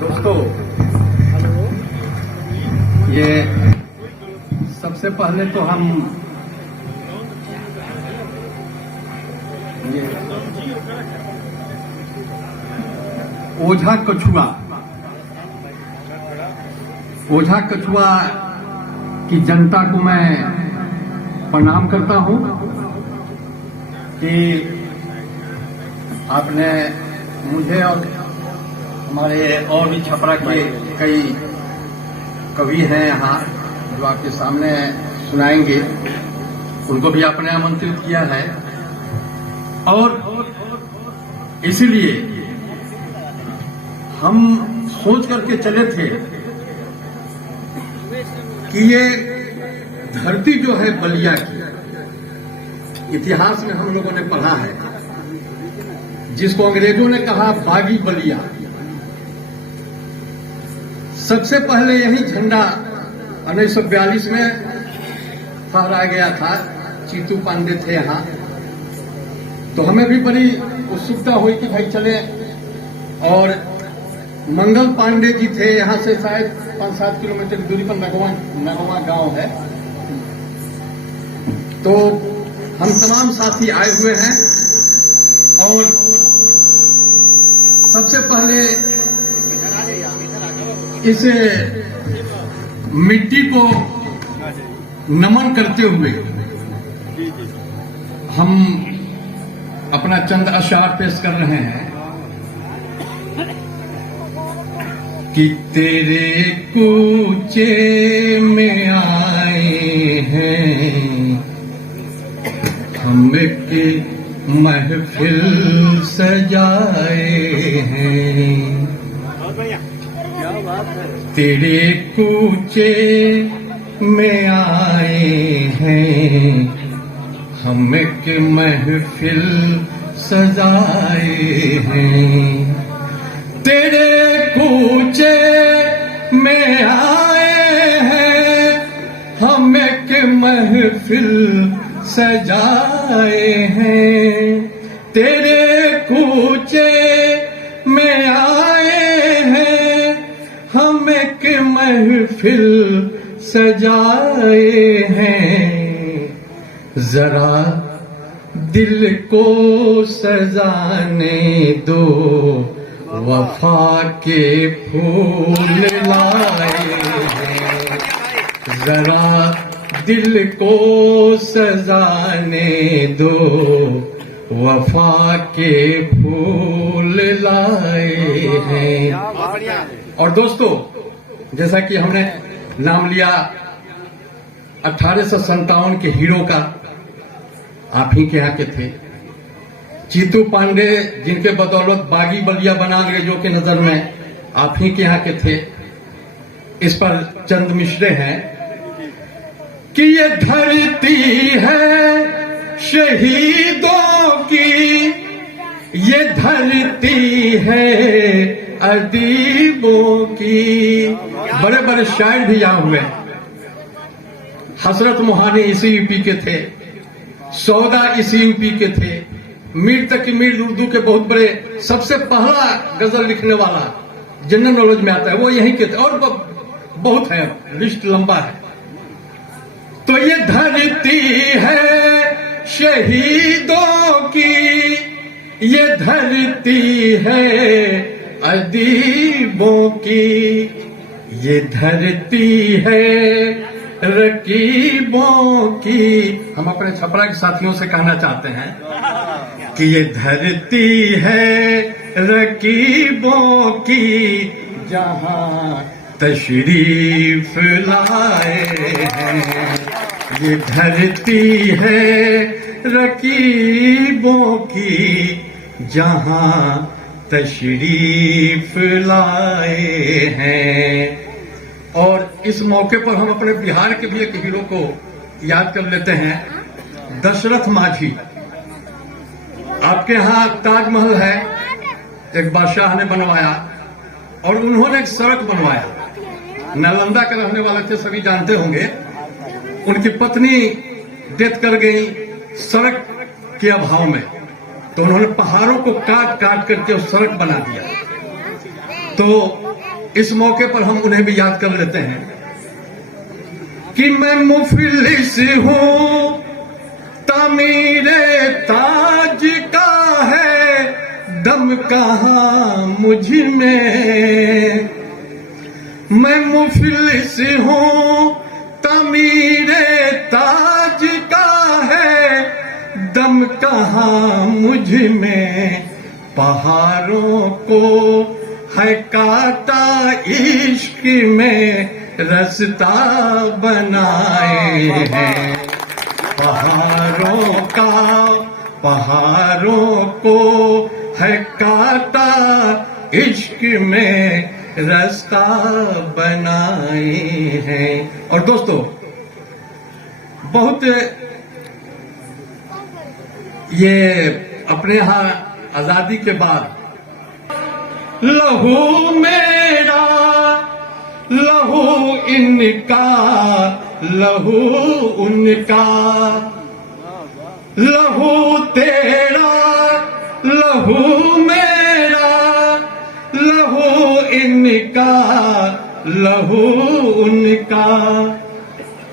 दोस्तों, ये सबसे पहले तो हम ये ओझा कछुआ की जनता को मैं प्रणाम करता हूं कि आपने मुझे और हमारे और भी छपरा के कई कवि हैं यहाँ जो आपके सामने सुनाएंगे, उनको भी आपने आमंत्रित किया है। और इसीलिए हम सोच करके चले थे कि ये धरती जो है बलिया की, इतिहास में हम लोगों ने पढ़ा है, जिसको अंग्रेजों ने कहा बागी बलिया। सबसे पहले यही झंडा 1942 में फहराया गया था। चीतू पांडे थे यहाँ, तो हमें भी बड़ी उत्सुकता हुई कि भाई चले। और मंगल पांडे जी थे, यहाँ से शायद 5-7 किलोमीटर की दूरी पर नगवा गांव है। तो हम तमाम साथी आए हुए हैं और सबसे पहले इस मिट्टी को नमन करते हुए हम अपना चंद अशआर पेश कर रहे हैं कि तेरे कूचे में आए हैं हम के महफिल सजाए हैं, तेरे कूचे में आए हैं हम के महफिल सजाए हैं। तेरे कूचे में आए हैं हम के महफिल सजाए हैं, तेरे कूचे में आए हैं हम एक महफिल सजाए हैं। जरा दिल को सजाने दो, वफा के फूल लाए हैं। जरा दिल को सजाने दो, वफा के फूल लाए हैं। और दोस्तों, जैसा कि हमने नाम लिया 1857 के हीरो का, आप ही के यहाँ के थे चीतू पांडे, जिनके बदौलत बागी बलिया बना अंग्रेजों के नजर में, आप ही के यहाँ के थे। इस पर चंद मिसरे हैं कि ये धरती है शहीदों की, ये धरती है अदीबों की। बड़े बड़े शायर भी यहाँ हुए। हसरत मोहानी इसी यूपी के थे, सौदा इसी यूपी के थे, मीर तकी मीर उर्दू के बहुत बड़े, सबसे पहला गजल लिखने वाला जनरल नॉलेज में आता है, वो यहीं के थे। और बहुत है, लिस्ट लंबा है। तो ये धरती है शहीदों की, ये धरती है अदीबों की, ये धरती है रकीबों की। हम अपने छपरा के साथियों से कहना चाहते हैं कि ये धरती है रकीबों की, जहां तशरीफ लाए हैं। ये धरती है रकीबों की, जहां तशरीफ लाए हैं। और इस मौके पर हम अपने बिहार के भी एक हीरो को याद कर लेते हैं, दशरथ माझी। आपके यहाँ ताजमहल है, एक बादशाह ने बनवाया, और उन्होंने एक सड़क बनवाया। नालंदा के रहने वाले थे, सभी जानते होंगे। उनकी पत्नी डेथ कर गई सड़क के अभाव में। तो उन्होंने पहाड़ों को काट काट करके उस सड़क बना दिया। तो इस मौके पर हम उन्हें भी याद कर लेते हैं कि मैं मुफलिस हूं, तामीरे ताज का है दम कहां मुझ में। मैं मुफलिस हूं, तामीरे ताज का है दम कहां मुझ में। पहाड़ों को है काटा इश्क में रास्ता बनाए हैं। पहाड़ों को है काटा इश्क में रास्ता बनाए हैं। और दोस्तों, बहुत ये अपने यहां आजादी के बाद लहू मेरा लहू इनका लहू उनका, लहू तेरा लहू मेरा लहू इनका लहू उनका,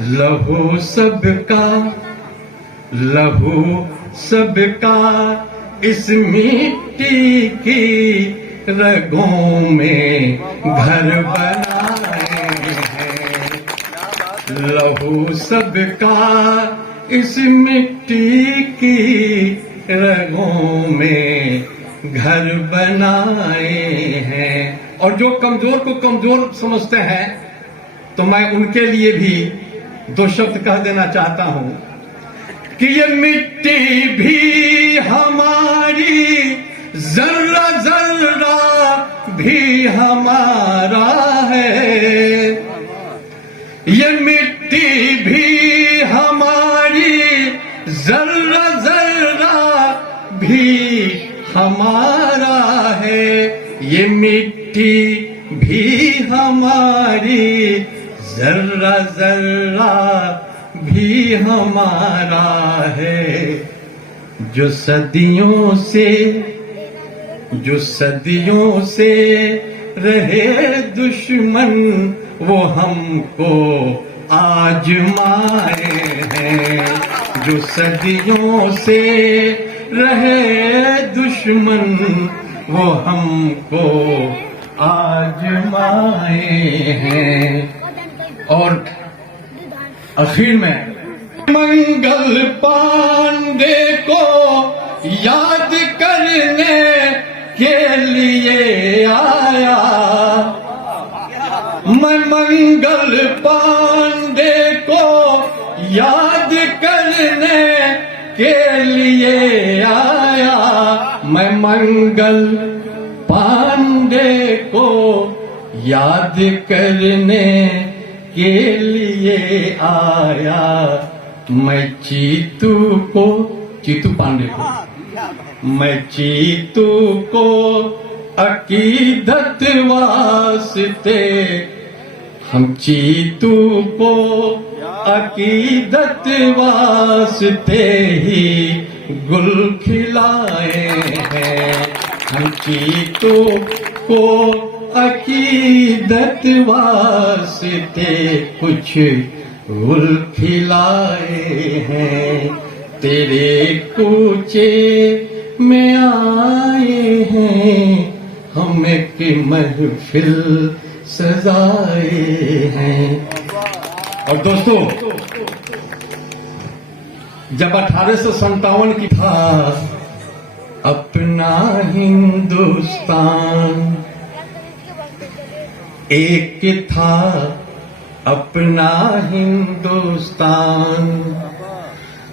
लहू सबका लहू सबका इस मिट्टी की रगों में घर बनाए हैं। लहू सबका इस मिट्टी की रगों में घर बनाए हैं। और जो कमजोर को कमजोर समझते हैं, तो मैं उनके लिए भी दो शब्द कह देना चाहता हूं कि ये मिट्टी भी हमारी, जर्रा जर्रा भी हमारा है। ये मिट्टी भी हमारी, जर्रा जर्रा भी हमारा है। ये मिट्टी भी हमारी, जर्रा जर्रा भी हमारा है। जो सदियों से रहे दुश्मन, वो हमको आजमाए हैं। जो सदियों से रहे दुश्मन, वो हमको आजमाए हैं। और आखिर में मंगल पांडे को याद करने के लिए आया। मैं मंगल पांडे को याद करने के लिए आया। मैं मंगल पांडे को याद करने के लिए आया। मैं चीतू पांडे को, मैं चीतू को अकीदत वास्ते, हम चीतू को अकीदत वास्ते ही गुल खिलाए हैं। हम चीतू को अकीदत वास्ते कुछ गुल खिलाए हैं। तेरे कूचे में आए हैं, हम एक महफिल सजाए हैं। और दोस्तों, जब 1857 की था अपना हिंदुस्तान, एक था अपना हिंदुस्तान।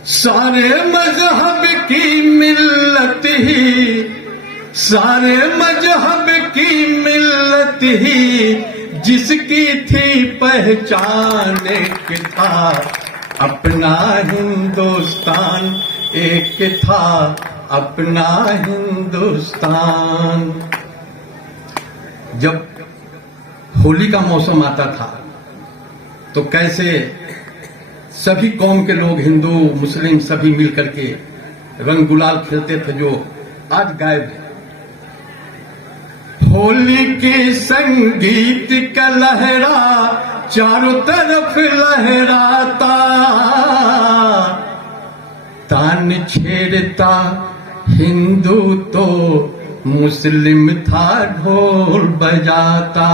सारे मजहब की मिल्लत ही, सारे मजहब की मिल्लत ही जिसकी थी पहचान, एक था अपना हिंदुस्तान, एक था अपना हिंदुस्तान। जब होली का मौसम आता था तो कैसे सभी कौम के लोग, हिंदू मुस्लिम सभी मिलकर के रंग गुलाल खेलते थे जो आज गायब है। होली के संगीत का लहरा चारों तरफ लहराता, तान छेड़ता हिंदू तो मुस्लिम था ढोल बजाता।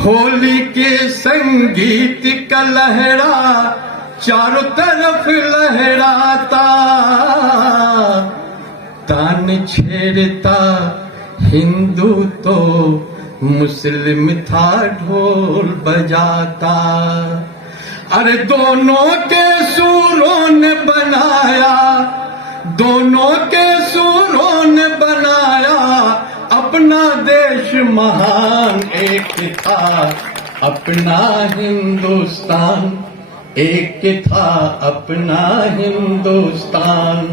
होली के संगीत का लहरा चारों तरफ लहराता, तान छेड़ता हिंदू तो मुस्लिम था ढोल बजाता। अरे दोनों के सूरों ने बनाया, दोनों के सूरों ने बनाया अपना देश महान। एक था अपना हिंदुस्तान, एक था अपना हिंदुस्तान,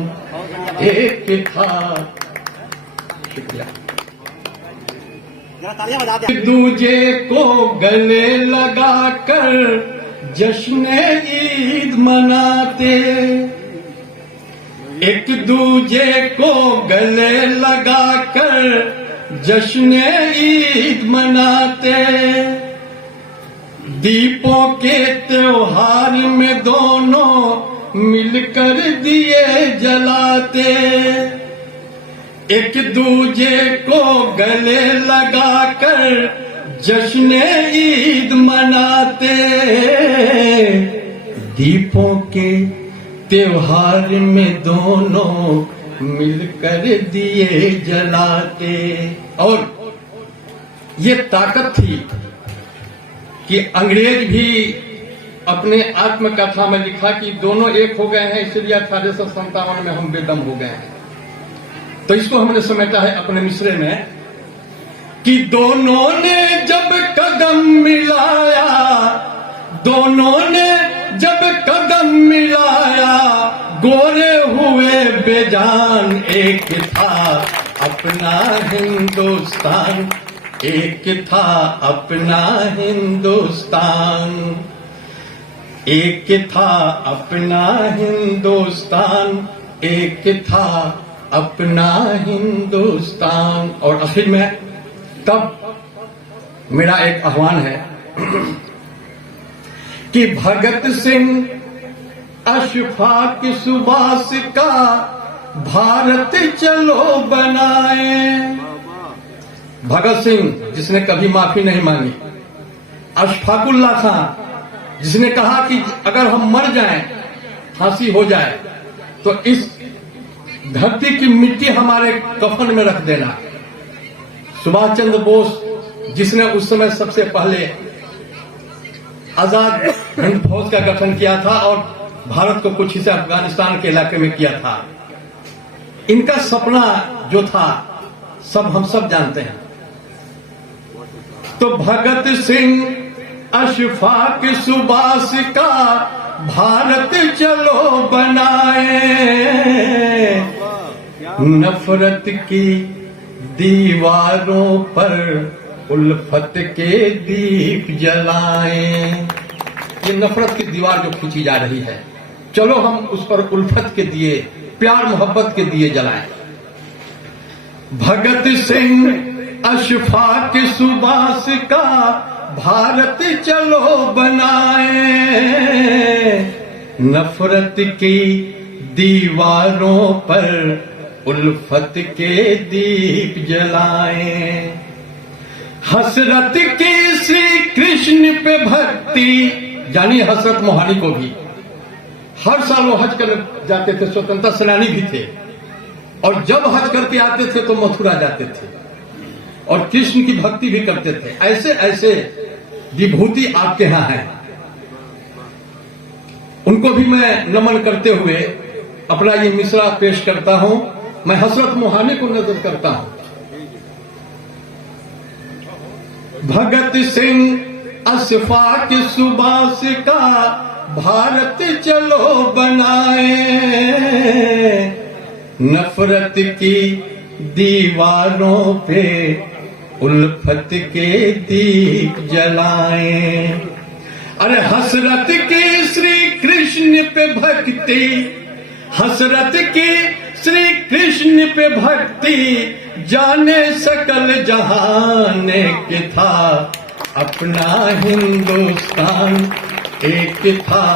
एक था। शुक्रिया। एक दूजे को गले लगाकर जश्न ईद मनाते, एक दूजे को गले लगाकर जश्न ईद मनाते। दीपों के त्योहार में दोनों मिलकर दिए जलाते, एक दूजे को गले लगाकर जश्न ईद मनाते। दीपों के त्योहार में दोनों मिलकर दिए जलाते। और ये ताकत थी कि अंग्रेज भी अपने आत्मकथा में लिखा कि दोनों एक हो गए हैं, इसलिए 1857 में हम बेदम हो गए हैं। तो इसको हमने समेटा है अपने मिसरे में कि दोनों ने जब कदम मिलाया, दोनों ने जब कदम मिलाया गोरे हुए बेजान। एक था अपना हिंदुस्तान, एक था अपना हिंदुस्तान, एक था अपना हिंदुस्तान, एक था अपना हिंदुस्तान। और आखिर में तब मेरा एक आह्वान है कि भगत सिंह अशफाक सुभाष का भारत चलो बनाए। भगत सिंह जिसने कभी माफी नहीं मांगी, अशफाकुल्लाह खां जिसने कहा कि अगर हम मर जाएं, फांसी हो जाए तो इस धरती की मिट्टी हमारे कफन में रख देना। सुभाष चंद्र बोस जिसने उस समय सबसे पहले आजाद हिंद फौज का गठन किया था और भारत को कुछ हिस्सा अफगानिस्तान के इलाके में किया था, इनका सपना जो था सब हम सब जानते हैं। तो भगत सिंह अशफाक सुभाष का भारत चलो बनाए, नफरत की दीवारों पर उल्फत के दीप जलाएं। ये नफरत की दीवार जो खींची जा रही है, चलो हम उस पर उल्फत के दिए, प्यार मोहब्बत के दिए जलाएं। भगत सिंह अशफाक सुभाष का भारत चलो बनाए, नफरत की दीवारों पर उल्फत के दीप जलाएं। हसरत की श्री कृष्ण पे भक्ति, जानी हसरत मोहानी को भी हर साल वो हज कर जाते थे, स्वतंत्रता सेनानी भी थे, और जब हज करके आते थे तो मथुरा जाते थे और कृष्ण की भक्ति भी करते थे। ऐसे ऐसे विभूति आपके यहां हैं, उनको भी मैं नमन करते हुए अपना ये मिसरा पेश करता हूं। मैं हसरत मोहानी को नजर करता हूं। भगत सिंह अशफाक सुभाष का भारत चलो बनाए, नफरत की दीवारों पे उल्फत के दीप जलाएं। अरे हसरत की श्री कृष्ण पे भक्ति, हसरत की श्री कृष्ण पे भक्ति, जाने सकल जहान एक था, अपना हिंदुस्तान एक था।